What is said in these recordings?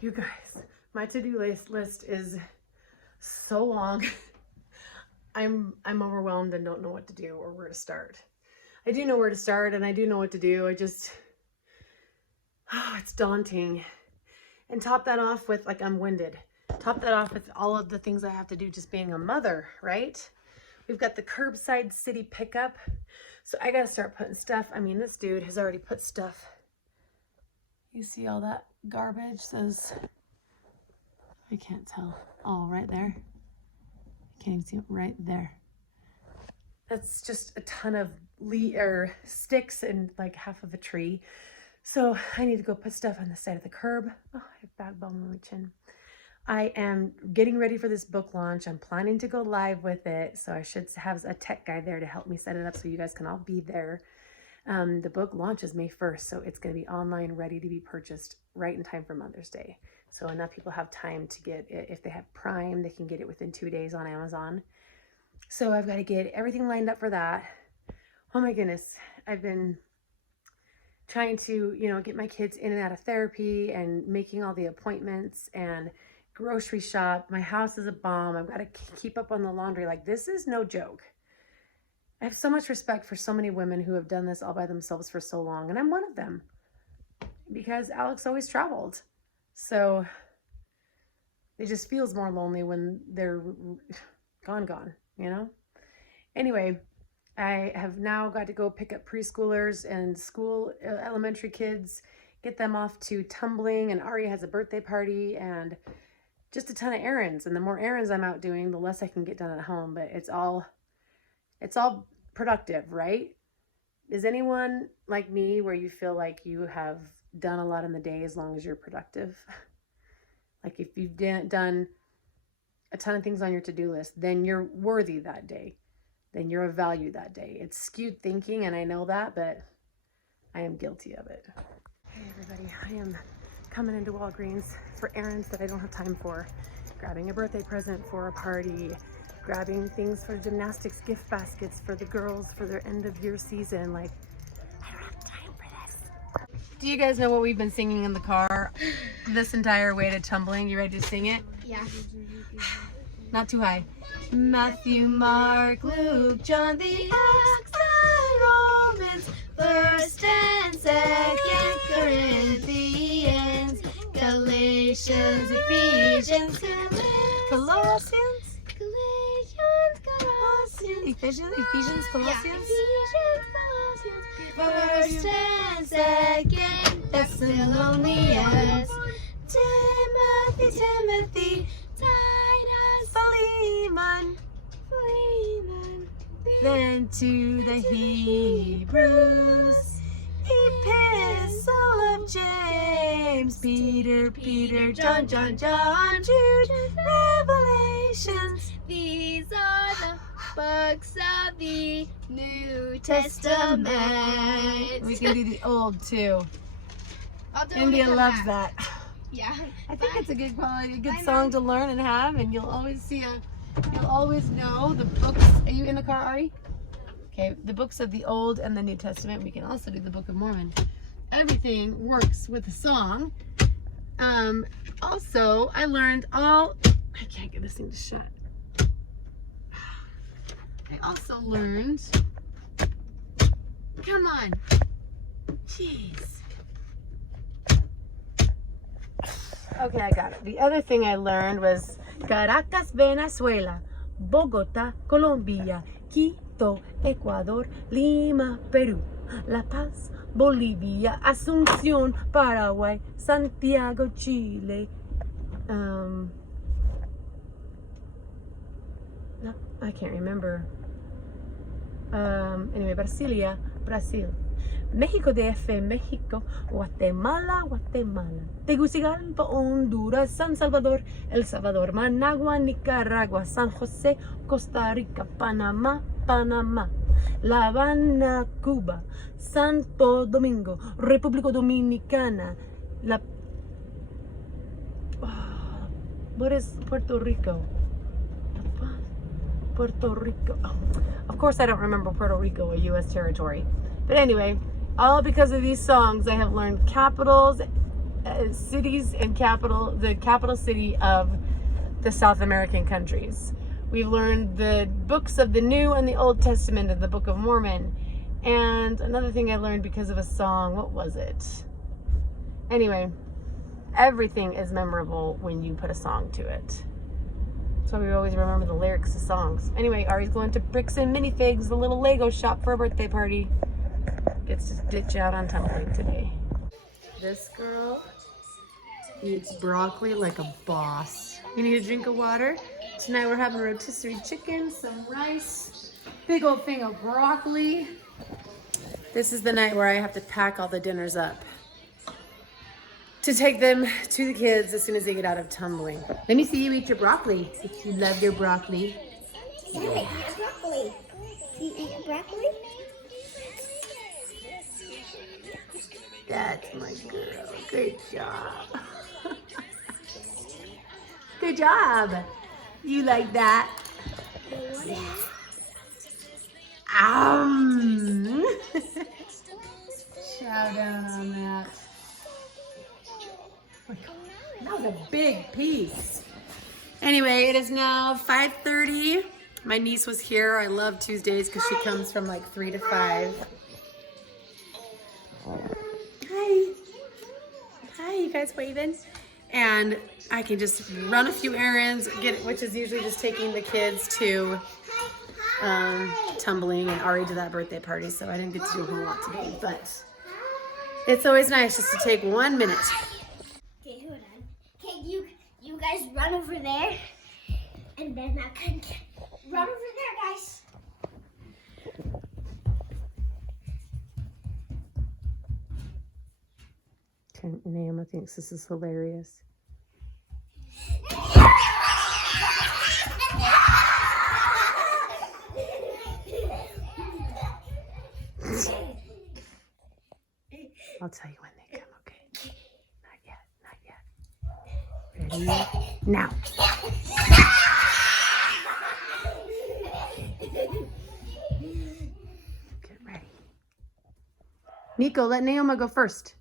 You guys, my to-do list is so long. I'm overwhelmed and don't know what to do or where to start. I do know where to start and I do know what to do. It's daunting. And top that off with, like, I'm winded. Top that off with all of the things I have to do just being a mother, right? We've got the curbside city pickup. So I gotta start putting stuff. I mean, this dude has already put stuff. You see all that garbage? Says, I can't tell. Oh, right there. I can't even see it right there. That's just a ton of sticks and like half of a tree. So I need to go put stuff on the side of the curb. Oh, I have back bone on my chin. I am getting ready for this book launch. I'm planning to go live with it. So I should have a tech guy there to help me set it up so you guys can all be there. The book launches May 1st, so it's going to be online, ready to be purchased right in time for Mother's Day. So enough people have time to get it. If they have Prime, they can get it within 2 days on Amazon. So I've got to get everything lined up for that. Oh my goodness. I've been trying to, get my kids in and out of therapy and making all the appointments and grocery shop. My house is a bomb. I've got to keep up on the laundry. Like, this is no joke. I have so much respect for so many women who have done this all by themselves for so long. And I'm one of them because Alex always traveled. So it just feels more lonely when they're gone, Anyway, I have now got to go pick up preschoolers and elementary kids, get them off to Tumbling, and Aria has a birthday party and just a ton of errands. And the more errands I'm out doing, the less I can get done at home, but it's all productive, right? Is anyone like me where you feel like you have done a lot in the day as long as you're productive? Like, if you've done a ton of things on your to-do list, then you're worthy that day. Then you're of value that day. It's skewed thinking, and I know that, but I am guilty of it. Hey everybody, I am coming into Walgreens for errands that I don't have time for. Grabbing a birthday present for a party, grabbing things for gymnastics gift baskets for the girls for their end of year season. Like, I don't have time for this. Do you guys know what we've been singing in the car this entire way to Tumbling? You ready to sing it? Yeah. Not too high. Matthew, Mark, Luke, John, the Acts, and Romans, 1st and 2nd Corinthians, Galatians, Ephesians, Colossians, Ephesians, Colossians, 1st and 2nd Thessalonians, Timothy, Titus, Philemon, then to the Hebrews, Epistle of James, Peter, John, Jude, Revelations. These are the books of the New Testament. We can do the old too. India loves that. Yeah. I think it's a good quality, a good song to learn and have, and you'll always know the books. Are you in the car, Ari? Okay, the books of the Old and the New Testament. We can also do the Book of Mormon. Everything works with the song. Also, I learned I can't get this thing to shut. I also learned, come on, jeez. Okay, I got it. The other thing I learned was Caracas, Venezuela, Bogotá, Colombia, Quito, Ecuador, Lima, Perú, La Paz, Bolivia, Asunción, Paraguay, Santiago, Chile. No, I can't remember. Anyway, Brasilia, Brazil. México DF, México, Guatemala, Tegucigalpa, Honduras, San Salvador, El Salvador, Managua, Nicaragua, San José, Costa Rica, Panamá, La Habana, Cuba, Santo Domingo, República Dominicana, what is Puerto Rico? Puerto Rico. Oh, of course I don't remember Puerto Rico, a U.S. territory. But anyway, all because of these songs, I have learned capitals, cities and the capital city of the South American countries. We've learned the books of the New and the Old Testament of the Book of Mormon. And another thing I learned because of a song, what was it? Anyway, everything is memorable when you put a song to it. That's why we always remember the lyrics to songs. Anyway, Ari's going to Bricks and Minifigs, the little Lego shop, for a birthday party. Gets to ditch out on Tumbling today. This girl eats broccoli like a boss. You need a drink of water? Tonight we're having rotisserie chicken, some rice, big old thing of broccoli. This is the night where I have to pack all the dinners up to take them to the kids as soon as they get out of Tumbling. Let me see you eat your broccoli, if you love your broccoli. Yeah, eat a broccoli. You eat a broccoli? That's my girl. Good job. Good job. You like that? Chow down on that. That was a big piece. Anyway, it is now 5:30. My niece was here. I love Tuesdays because she comes from like 3 to 5. Hi. Hi, you guys waving? And I can just run a few errands, which is usually just taking the kids to Tumbling and Ari to that birthday party, so I didn't get to do a whole lot today, but it's always nice just to take 1 minute. Okay, hold on. Okay, you guys run over there, and then I can run over there, guys. Naomi thinks this is hilarious. I'll tell you when they come, okay? Not yet, not yet. Ready? Now. Get ready. Nico, let Naomi go first.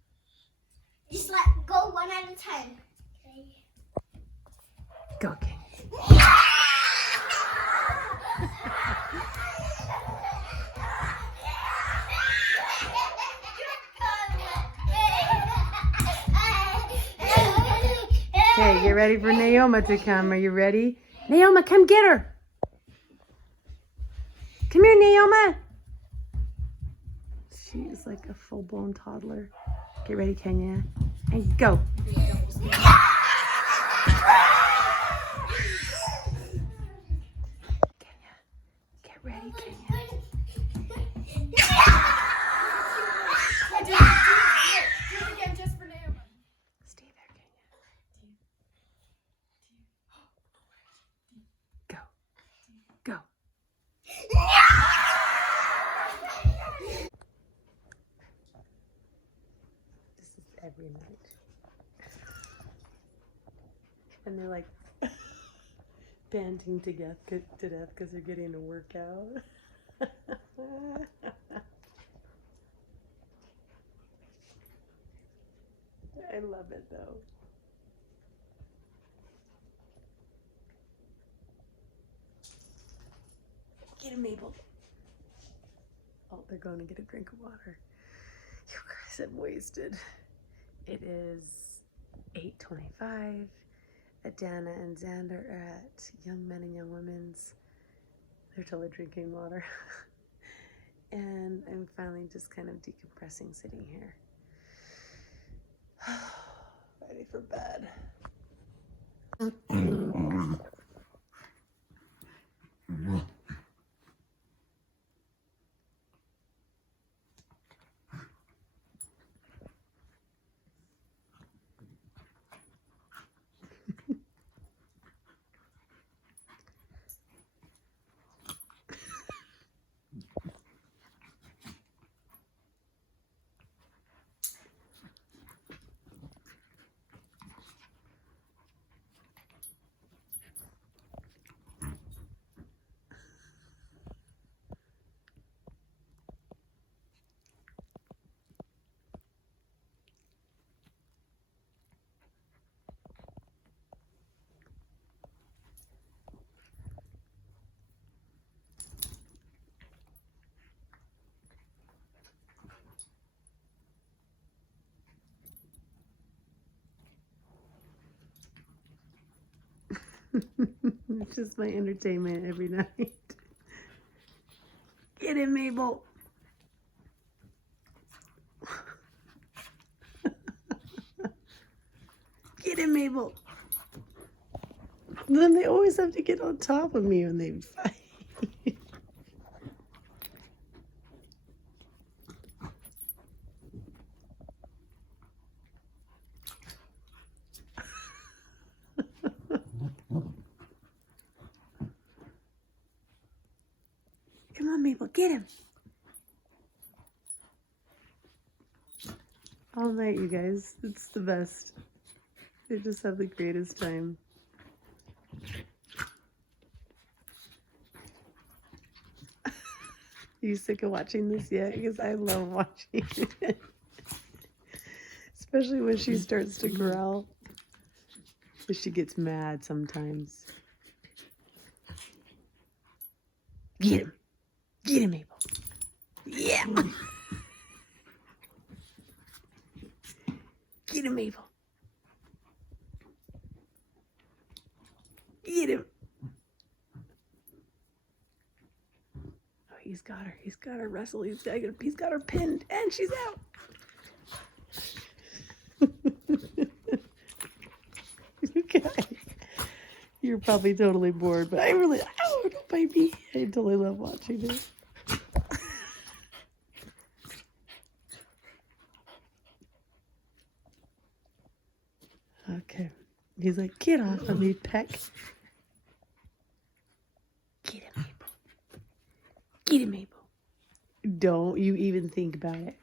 Just let go one at a time. Okay. Go, King. Okay, get ready for Naomi to come. Are you ready? Naomi, come get her. Come here, Naomi. She is like a full-blown toddler. Get ready, Kenya. And go. Kenya, get ready, Kenya. Stay there, Kenya. Go. Go. This is every night. And they're like panting to death because they're getting a workout. I love it though. Get him, Mabel. Oh, they're going to get a drink of water. You guys have wasted. It is 8:25. Adana and Xander are at Young Men and Young Women's. They're totally drinking water. And I'm finally just kind of decompressing sitting here. Ready for bed. It's just my entertainment every night. Get him, Mabel. Get him, Mabel. Then they always have to get on top of me when they fight. Come on, Mabel, get him. All night, you guys. It's the best. They just have the greatest time. Are you sick of watching this yet? Because I love watching it. Especially when she starts to growl. Because she gets mad sometimes. Get him. Get him, Mabel. Yeah. Get him, Mabel. Get him. Oh, he's got her. He's got her wrestled. He's got her pinned, and she's out. You guys, you're probably totally bored, but I really, ow, don't bite me. I totally love watching it. Okay. He's like, get off of me, Peck. Get him, Mabel. Get him, Mabel. Don't you even think about it.